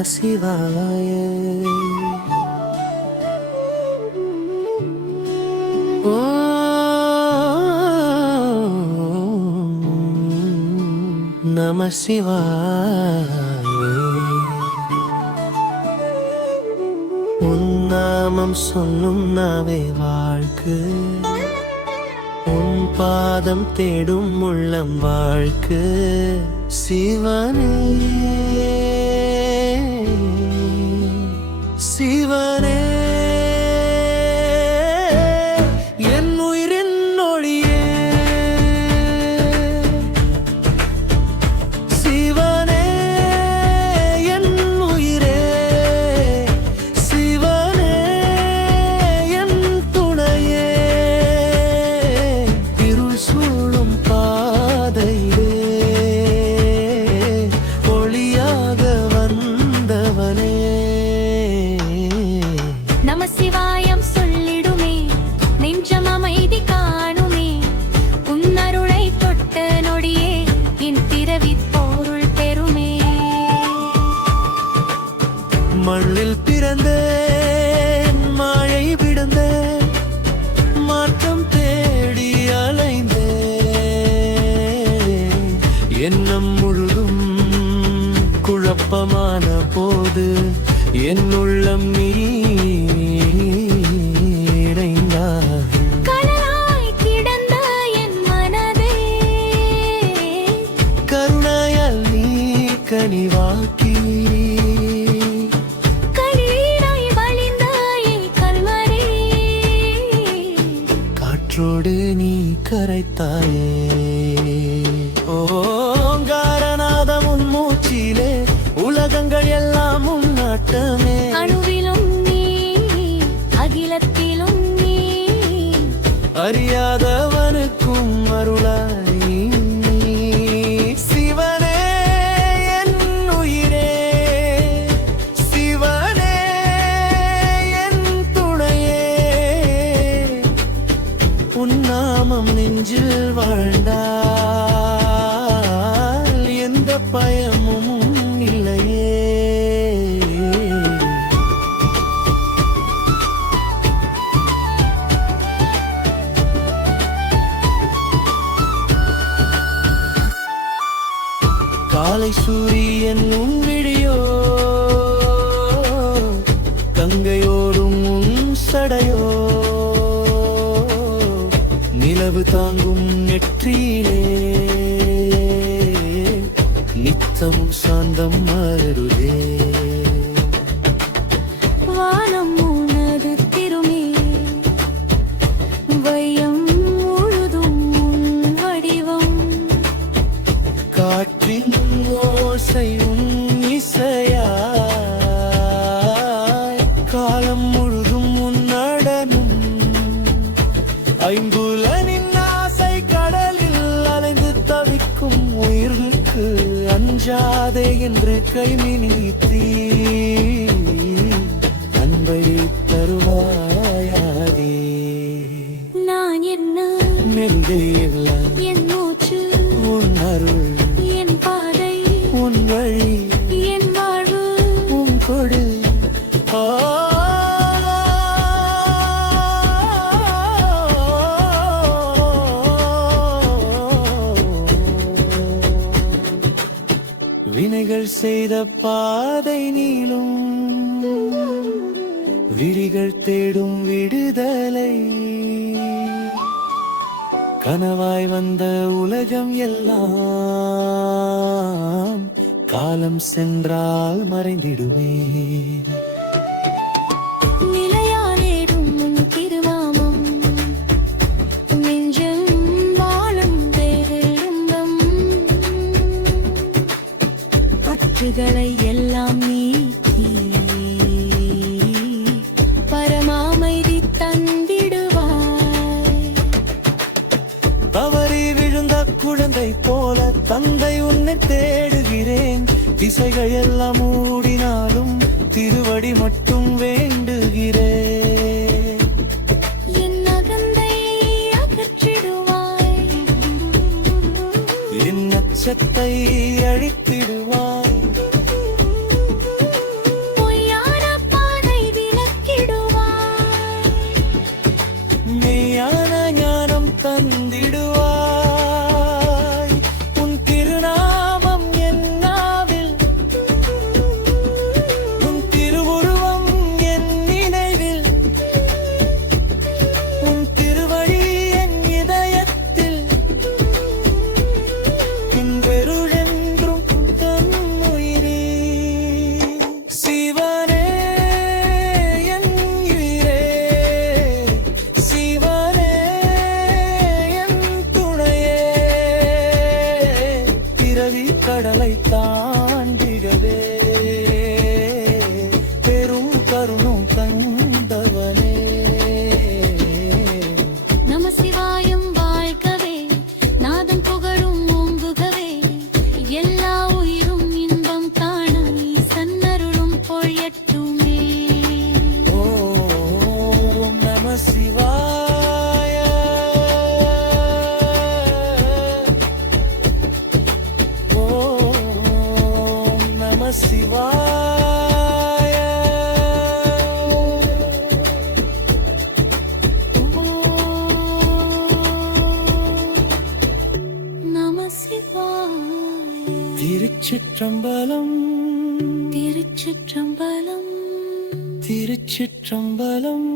நம சிவாய. நம சிவாய. உன் நாமம் சொல்லும் நாவே வாழ்க்கு, உன் பாதம் தேடும் உள்ளம் வாழ்க்கு. சிவனே சிவனே என் உயிரின் ஒளியே, சிவனே என் உயிரே, சிவனே என் துணையே. இருள் சூழும் பாதையிலே ஒளியாக வந்தவனே. நம சிவாயம் சொல்லிடுமே நெஞ்சம் அமைதி காணுமே, உன்னருளை தொட்ட நொடியே என் பிறவி பொருள் பெறுமே. மண்ணில் பிறந்தேன் மாயை விடுந்தேன், மாற்றம் தேடி அலைந்தேன். எண்ணம் முழுதும் குழப்பமான போது என் உள்ளம் நீடைந்தார். கடலாய் கிடந்த என் மனதே கருணையால் நீ கனிவாக்கி, கண்ணீராய் வழிந்த என் கல்வரே. காற்றோடு நீ கரைத்தாயே. ஓங்காரநாதம் உன் மூச்சிலே உலகங்கள் எல்லாம் உன் நாட்டமே. அணுவிலும் நீ அகிலத்திலும் நீ, அறியாதவனுக்கும் அருளாய் நீ. சிவனே என் உயிரே, சிவனே என் துணையே. உன் நாமம் நெஞ்சில் வாழ்ந்தால் எந்த பயமும் இல்லையே. காலை சூரியன் உன் விழியோ, கங்கையோடும் உன் சடையோ, நிலவு தாங்கும் நெற்றியிலே நித்தமும் சாந்தம் மலருதே. வானம் உனது திருமே, வையம் முழுதும் உன் வடிவம். காற்றின் ஓசை உன் இசையாய், காலம் முழுதும் உன் நடனம். ஐம்புலனின் ஆசை கடலில் அலைந்து தவிக்கும் உயிர்களுக்கு அஞ்சாதே என்று கைமினித்தீ. அன்பை தருவாயாதே. நான் என்ன நெல்லையில் என் மூச்சு, உன் அருள் என் பாதை, உன் வழி, என் வாழ்வு உன் கொடு. வினைகள் செய்த பாதை நீளும், விழிகள் தேடும் விடுதலை. கனவாய் வந்த உலகம் எல்லாம் காலம் சென்றால் மறைந்திடுமே. நிலையானேடும் உன் திருநாமம், நெஞ்சம் வாழும் பேரின்பம். பற்றுகளை எல்லாம் நீக்கி பரமாமைதி தந்திடுவாய். தவறி விழுந்த குழந்தை போல தந்தை உன்னை தேடுகிறேன். திசைகள் எல்லாம் மூடினாலும் திருவடி மட்டும் வேண்டுகிறேன். என் அகந்தை அகற்றிடுவாய், என் அச்சத்தை அழித்திடுவாய். சிவாய. நம சிவாய. திருச்சிற்றம்பலம் திருச்சிற்றம்பலம். திருச்சிற்றம்பலம்.